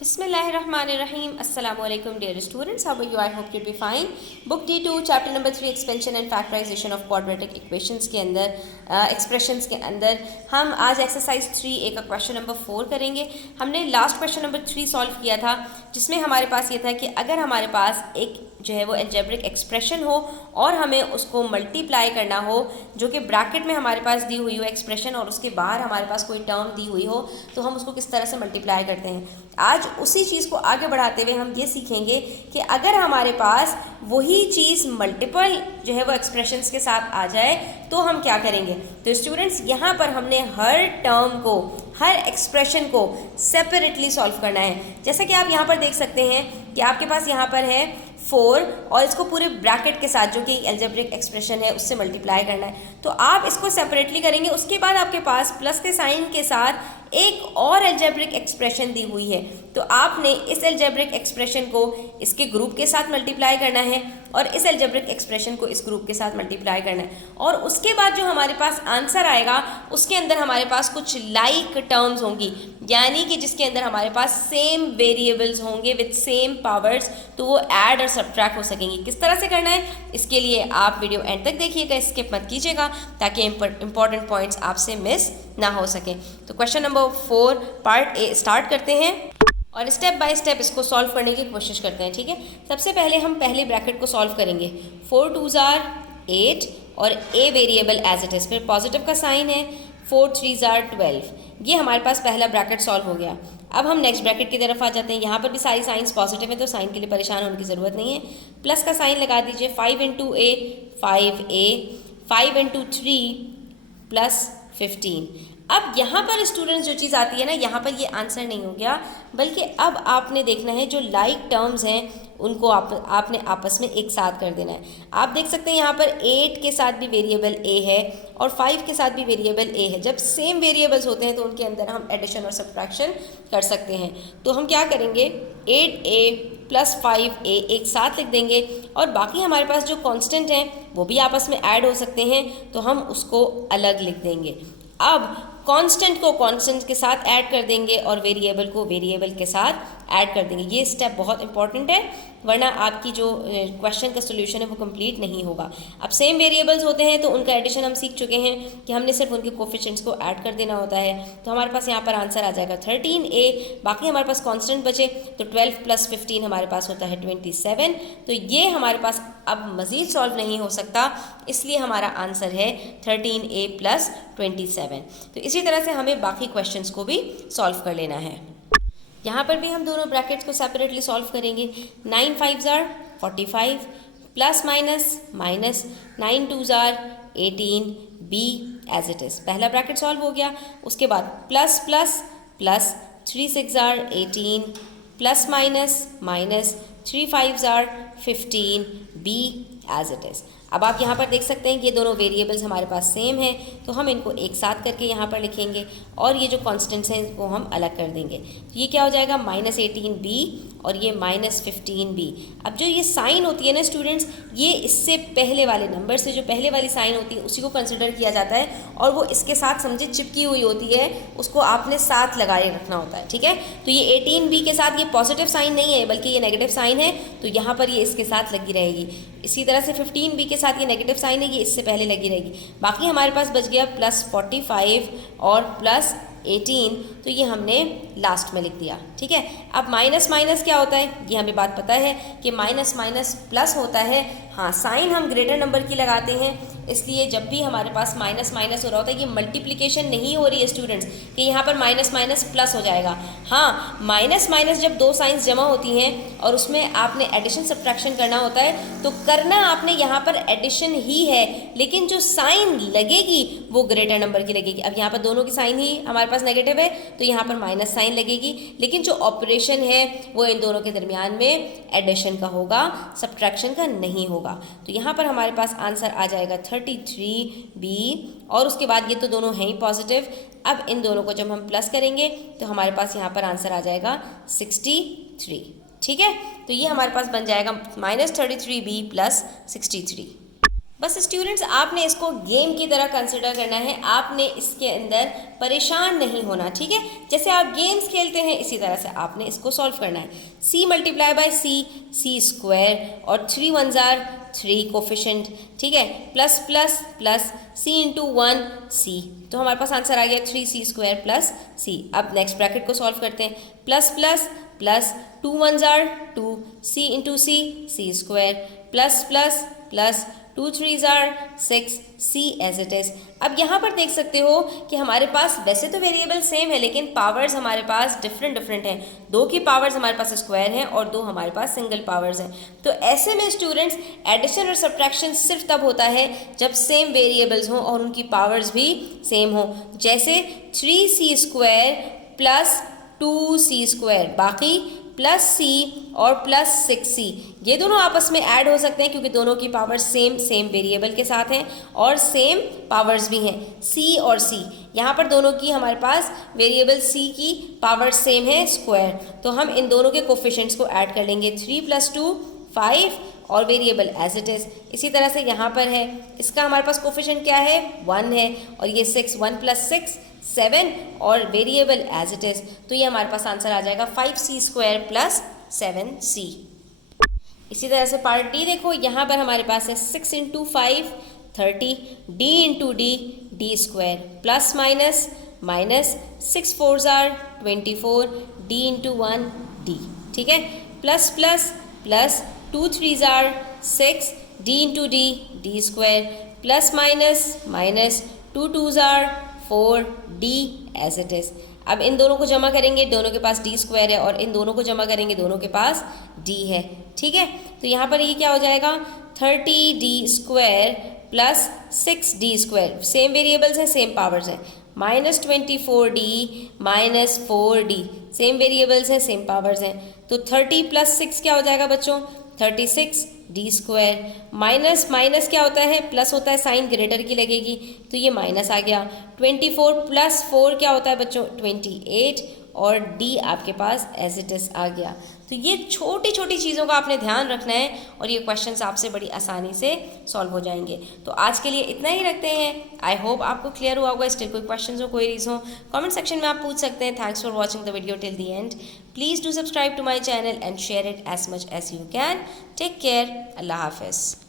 Bismillahirrahmanirrahim. Assalamu alaikum dear students. How are you? I hope you'll be fine. Book D2 chapter number 3 expansion and factorization of quadratic equations के अंदर expressions के अंदर हम आज exercise 3A का question number 4 करेंगे। हमने last question number 3 solve किया था जिसमें हमारे पास ये था कि अगर हमारे पास एक जो है वो एल्जेब्रिक एक्सप्रेशन हो और हमें उसको मल्टीप्लाई करना हो जो कि ब्रैकेट में हमारे पास दी हुई हो एक्सप्रेशन और उसके बाहर हमारे पास कोई टर्म दी हुई हो तो हम उसको किस तरह से मल्टीप्लाई करते हैं। आज उसी चीज़ को आगे बढ़ाते हुए हम ये सीखेंगे कि अगर हमारे पास वही चीज़ मल्टीपल जो है वो एक्सप्रेशंस के साथ आ जाए तो हम क्या करेंगे। तो स्टूडेंट्स यहाँ पर हमने हर टर्म को हर एक्सप्रेशन को सेपरेटली सॉल्व करना है। जैसा कि आप यहाँ पर देख सकते हैं कि आपके पास यहाँ पर है 4 और इसको पूरे ब्रैकेट के साथ जो कि अलजेब्रिक एक्सप्रेशन है उससे मल्टीप्लाई करना है। तो आप इसको सेपरेटली करेंगे। उसके बाद आपके पास प्लस के साइन के साथ एक और अलजेब्रिक एक्सप्रेशन दी हुई है तो आपने इस अलजेब्रिक एक्सप्रेशन को इसके ग्रुप के साथ मल्टीप्लाई करना है और इस अलजेब्रिक एक्सप्रेशन को इस ग्रुप के साथ मल्टीप्लाई करना है और उसके बाद जो हमारे पास आंसर आएगा उसके अंदर हमारे पास कुछ लाइक टर्म्स होंगी, यानी कि जिसके अंदर हमारे पास सेम वेरिएबल्स होंगे विद सेम पावर्स, तो वो ऐड और सब्ट्रैक्ट हो सकेंगी। किस तरह से करना है इसके लिए आप वीडियो एंड तक देखिएगा, स्किप मत कीजिएगा ताकि इंपॉर्टेंट पॉइंट्स आपसे मिस ना हो सके। तो question number 4 part A start करते हैं और स्टेप बाय स्टेप इसको सॉल्व करने की कोशिश करते हैं। ठीक है, सबसे पहले हम पहले ब्रैकेट को सॉल्व करेंगे। 4 2s are 8 और a variable as it is, फिर पॉजिटिव का साइन है, 4 3s are 12। ये हमारे पास पहला ब्रैकेट सॉल्व हो गया। अब हम नेक्स्ट ब्रैकेट की तरफ आ जाते हैं। यहाँ पर भी सारी साइंस पॉजिटिव है तो साइन के लिए परेशान होने की ज़रूरत नहीं है। प्लस का साइन लगा दीजिए, 5 into a 5a, 5 into 3 plus 15। अब यहाँ पर स्टूडेंट्स जो चीज़ आती है ना, यहाँ पर ये आंसर नहीं हो गया बल्कि अब आपने देखना है जो लाइक टर्म्स हैं उनको आपने आपस में एक साथ कर देना है। आप देख सकते हैं यहाँ पर 8 के साथ भी वेरिएबल a है और 5 के साथ भी वेरिएबल a है। जब सेम वेरिएबल्स होते हैं तो उनके अंदर हम एडिशन और सब्ट्रैक्शन कर सकते हैं। तो हम क्या करेंगे, 8a प्लस 5a एक साथ लिख देंगे और बाकी हमारे पास जो कांस्टेंट हैं वो भी आपस में ऐड हो सकते हैं तो हम उसको अलग लिख देंगे। अब कांस्टेंट को कांस्टेंट के साथ ऐड कर देंगे और वेरिएबल को वेरिएबल के साथ ऐड कर देंगे। ये स्टेप बहुत इंपॉर्टेंट है वरना आपकी जो क्वेश्चन का सोल्यूशन है वो कंप्लीट नहीं होगा। अब सेम वेरिएबल्स होते हैं तो उनका एडिशन हम सीख चुके हैं कि हमने सिर्फ उनके कोफिशिएंट्स को ऐड कर देना होता है। तो हमारे पास यहाँ पर आंसर आ जाएगा 13a। बाकी हमारे पास कांस्टेंट बचे तो 12 प्लस 15 हमारे पास होता है 27। तो ये हमारे पास अब मज़ीद सॉल्व नहीं हो सकता, इसलिए हमारा आंसर है 13a प्लस 27। तो इसी तरह से हमें बाकी क्वेश्चंस को भी सॉल्व कर लेना है। यहाँ पर भी हम दोनों ब्रैकेट्स को सेपरेटली सॉल्व करेंगे। 9 5s are 45 plus minus minus 9 2s are 18 b as it is. पहला ब्रैकेट सॉल्व हो गया। उसके बाद plus plus plus 3 6s are 18 plus minus minus 3 5s are 15 b as it is. अब आप यहाँ पर देख सकते हैं कि ये दोनों वेरिएबल्स हमारे पास सेम हैं तो हम इनको एक साथ करके यहाँ पर लिखेंगे और ये जो कांस्टेंट्स हैं वो हम अलग कर देंगे। तो ये क्या हो जाएगा, -18b और ये -15b। अब जो ये साइन होती है ना स्टूडेंट्स, ये इससे पहले वाले नंबर से जो पहले वाली साइन होती है उसी को कंसिडर किया जाता है और वो इसके साथ समझे चिपकी हुई होती है, उसको आपने साथ लगाए रखना होता है। ठीक है, तो ये 18b के साथ ये पॉजिटिव साइन नहीं है बल्कि ये नेगेटिव साइन है तो यहाँ पर ये इसके साथ लगी रहेगी। इसी तरह से 15b के साथ ये नेगेटिव साइन है, ये इससे पहले लगी रहेगी। बाकी हमारे पास बच गया प्लस 45 और प्लस 18, तो ये हमने लास्ट में लिख दिया। ठीक है, अब माइनस माइनस क्या होता है ये हमें बात पता है कि माइनस माइनस प्लस होता है। हाँ, साइन हम ग्रेटर नंबर की लगाते हैं इसलिए जब भी हमारे पास माइनस माइनस हो रहा होता है, ये मल्टीप्लिकेशन नहीं हो रही है स्टूडेंट्स कि यहाँ पर माइनस माइनस प्लस हो जाएगा। हाँ, माइनस माइनस जब दो साइंस जमा होती हैं और उसमें आपने एडिशन सब्ट्रैक्शन करना होता है तो करना आपने यहाँ पर एडिशन ही है, लेकिन जो साइन लगेगी वो ग्रेटर नंबर की लगेगी। अब यहाँ पर दोनों की साइन ही हमारे पास नेगेटिव है तो यहाँ पर माइनस साइन लगेगी, लेकिन जो ऑपरेशन है वो इन दोनों के दरमियान में एडिशन का होगा, सब्ट्रैक्शन का नहीं होगा। तो यहाँ पर हमारे पास आंसर आ जाएगा 33b और उसके बाद ये तो दोनों हैं ही पॉजिटिव। अब इन दोनों को जब हम प्लस करेंगे तो हमारे पास यहाँ पर आंसर आ जाएगा 63। ठीक है, तो ये हमारे पास बन जाएगा -33b प्लस 63। बस स्टूडेंट्स आपने इसको गेम की तरह कंसिडर करना है, आपने इसके अंदर परेशान नहीं होना, ठीक है। जैसे आप गेम्स खेलते हैं इसी तरह से आपने इसको सॉल्व करना है। c multiply by c square और 3 1s आर 3 कोफिशेंट, ठीक है, plus plus plus c into 1 c, तो हमारे पास आंसर आ गया 3c स्क्वायर प्लस c। अब नेक्स्ट ब्रैकेट को सॉल्व करते हैं, plus plus plus 2 1s are 2 c into c square plus plus plus 2 3s are 6 c as it is. अब यहाँ पर देख सकते हो कि हमारे पास वैसे तो वेरिएबल सेम है लेकिन पावर्स हमारे पास डिफरेंट हैं। 2 की पावर्स हमारे पास स्क्वायर हैं और 2 हमारे पास सिंगल पावर्स हैं। तो ऐसे में स्टूडेंट्स एडिशन और सब्ट्रैक्शन सिर्फ तब होता है जब सेम वेरिएबल्स हों और उनकी पावर्स भी सेम हों। जैसे 3c square plus 2c square, बाकी प्लस c और प्लस 6c, ये दोनों आपस में ऐड हो सकते हैं क्योंकि दोनों की पावर्स सेम वेरिएबल के साथ हैं और सेम पावर्स भी हैं c और c। यहाँ पर दोनों की हमारे पास वेरिएबल c की पावर सेम है स्क्वायर, तो हम इन दोनों के कोफिशिएंट्स को ऐड कर लेंगे। 3 + 2 5 और वेरिएबल एज इट इज़। इसी तरह से यहाँ पर है, इसका हमारे पास कोफिशिएंट क्या है 1 है और ये 6, 1 + 6 7 और वेरिएबल एज इट इज़, तो ये हमारे पास आंसर आ जाएगा 5c स्क्वायर प्लस 7c। इसी तरह से पार्ट डी देखो, यहाँ पर हमारे पास है 6 into 5 30, d into D square plus minus minus 6 4s are 24, d into 1 d, ठीक है, plus plus plus 2 3s are 6, d into D square plus minus minus 2 2s are 4 d as it is. अब इन दोनों को जमा करेंगे, दोनों के पास d स्क्वायर है, और इन दोनों को जमा करेंगे, दोनों के पास d है, ठीक है। तो यहाँ पर ये क्या हो जाएगा 30d square plus 6d square, same variables हैं सेम पावर्स हैं, minus 24d minus 4d, same variables हैं सेम पावर्स हैं। तो 30 + 6 क्या हो जाएगा बच्चों 36 d स्क्वायर, माइनस माइनस क्या होता है प्लस होता है, साइन ग्रेटर की लगेगी तो ये माइनस आ गया। 24 + 4 क्या होता है बच्चों 28 और d आपके पास एज इट इज़ आ गया। तो ये छोटी छोटी चीज़ों का आपने ध्यान रखना है और ये क्वेश्चंस आपसे बड़ी आसानी से सॉल्व हो जाएंगे। तो आज के लिए इतना ही रखते हैं। आई होप आपको क्लियर हुआ होगा। स्टिल कोई क्वेश्चंस हो, क्वेरीज हो, कमेंट सेक्शन में आप पूछ सकते हैं। Thanks for watching the video till the end. Please do subscribe to my channel and share it as much as you can. Take care. अल्लाह हाफिज़।